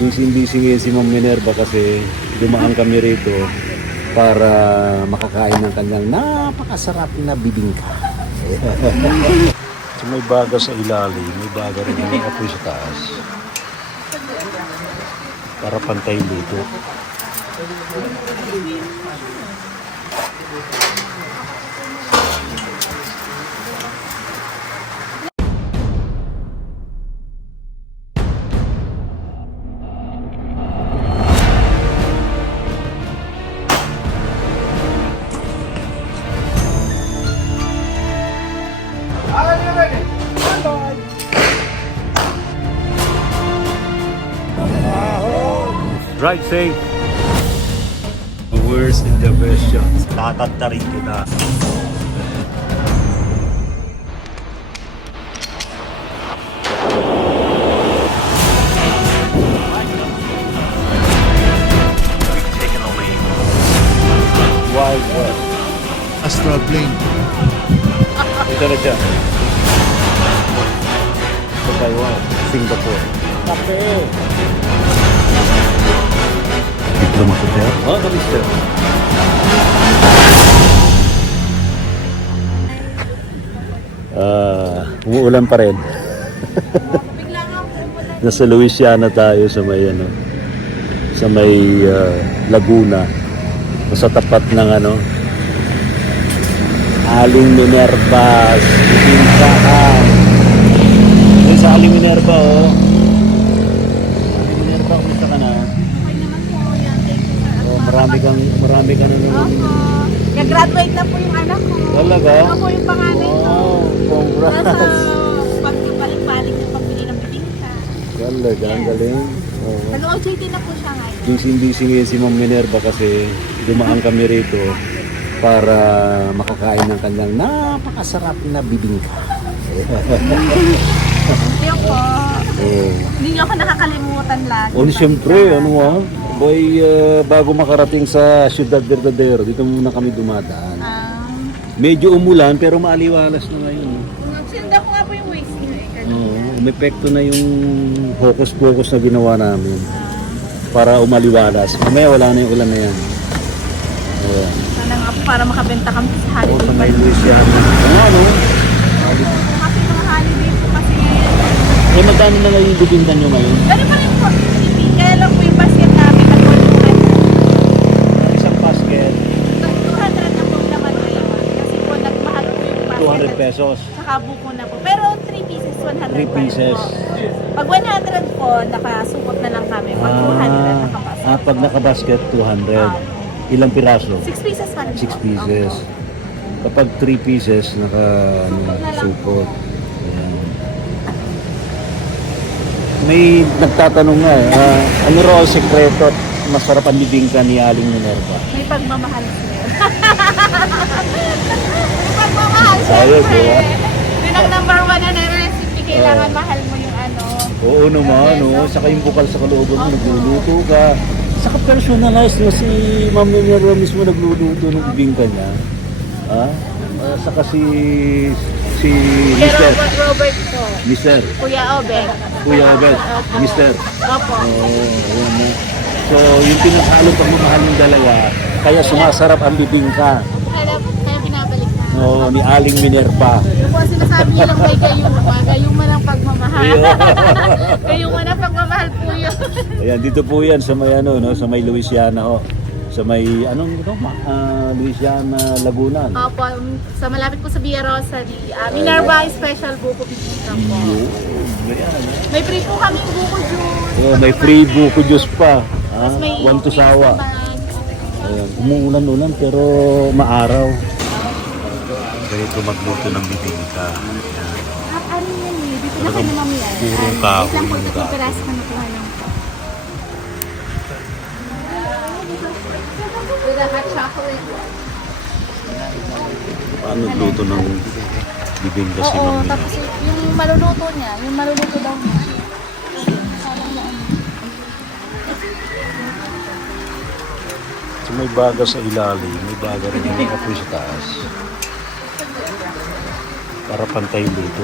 Busy-busy ngayon si Ma'am Minerva kasi dumaan kami rito para makakain ng kanyang napakasarap na bibingka. so may baga sa ilalim, may baga rin may apoy sa taas. Para pantay luto. Drive safe. The worst in the best shots. Tatantarin kita. Wild West. Astral plane. Ito na siya. Sa Taiwan, Singapore. Kape! Dito mo sir? Oo, oh, mister. Ah, umuulan pa rin. Nasa Louisiana tayo sa may ano, sa may ah, Laguna. Sa tapat ng ano, Aling Minerva, Pinsahan. Sa Aling Minerva, oh. Aling Minerva, kumusta ka na? Okay naman po. Yan, thank you sir. Oh, marami kang, marami ka na naman. Opo. Nag-graduate na po yung anak ko. Talaga? Ako po yung panganay ko. Oh, Nasa congrats. pagkapaling-paling ng pambili ng bibingka. Talaga, ang galing. Oh. Nag-OJT na po siya ngayon. Busy-busy ngayon si Ma'am Minerva kasi dumaan kami rito para makakain ng kanyang napakasarap na bibingka. Thank you po. Oh. Hindi niyo ako nakakalimutan lagi. O siyempre, ano ah, boy, ah, bago makarating sa Ciudad Verdadero, dito muna kami dumadaan. Um, Medyo umulan pero maaliwalas na ngayon. sinda ko nga po yung waist niyo eh. kanina. Oo, umepekto na yung focus-focus na ginawa namin para umaliwalas. Mamaya wala na yung ulan na yan. Ayan. Sana nga po para makabenta kami sa Oo, holiday. sa may Louisiana. Ano, ano? Kasi mga holiday po kasi Eh, magkano na yung bibintan nyo ngayon? Ganun pa rin po. Hindi, Kaya lang po yung basket namin na po 200. Isang basket, 200 na po naman ngayon. Kasi po nagmahal po yung basket. 200 pesos. Saka buko na po. Pero 3 pieces, 100 3 pa rin pieces. po. Pag 100 po, nakasupot na lang kami. Pag 200, nakapasok. ah, pag nakabasket, 200. Ah. Ilang piraso? 6 pieces pa rin 6 po. pieces. Opo. Kapag 3 pieces, naka ano, na lang supot. Ayan. May nagtatanong nga eh, ah, ano raw ang sekreto at masarap ang bibingka ni Aling Minerva? May pagmamahal siya. Di ba? Yun ang number one na recipe. Kailangan mahal mo yung ano. Oo naman, no? Saka yung bukal sa kalooban mo, nagluluto ka. Saka personalized mo si Ma'am Minerva mismo nagluluto ng bibingka niya. Ha? Ah, saka si si Kay Mister. Robert, Robert po. Mister. Kuya Obet. Kuya Obed. Mister. Opo. Oo, mo. So, yung pinakalo pagmamahal ng dalawa, kaya sumasarap ang bibingka Kaya, kaya binabalik na. No, ni Aling Minerva. Yung po ang sinasabi niya lang may gayuma. Gayuma ng pagmamahal. gayuma ng pagmamahal po yun. Ayan, dito po yan sa may ano, no, sa may Louisiana ho. Sa may anong ito? Ma- ah, Louisiana Laguna. Opo, um, sa malapit po sa Via Rosary. Uh, Minerva Special Buko Pipita po. Yun, ayan, May free po kaming buko juice. ah. Oh, may free buko juice pa. Ha? Tapos may One to sawa. Ayan, umuulan-ulan pero maaraw. Ganito magluto ng bibingka. At ano yan eh, dito na kayo mami yan. Puro Ano, kahoy wait lang po, yung kahoy. piraso ka nakuha po. With a hot chocolate. Paano luto ng bibingka si Oo, tapos yung maluluto niya, yung maluluto daw niya. Ano. So may baga sa ilalim, may baga rin may apoy sa taas para pantay dito.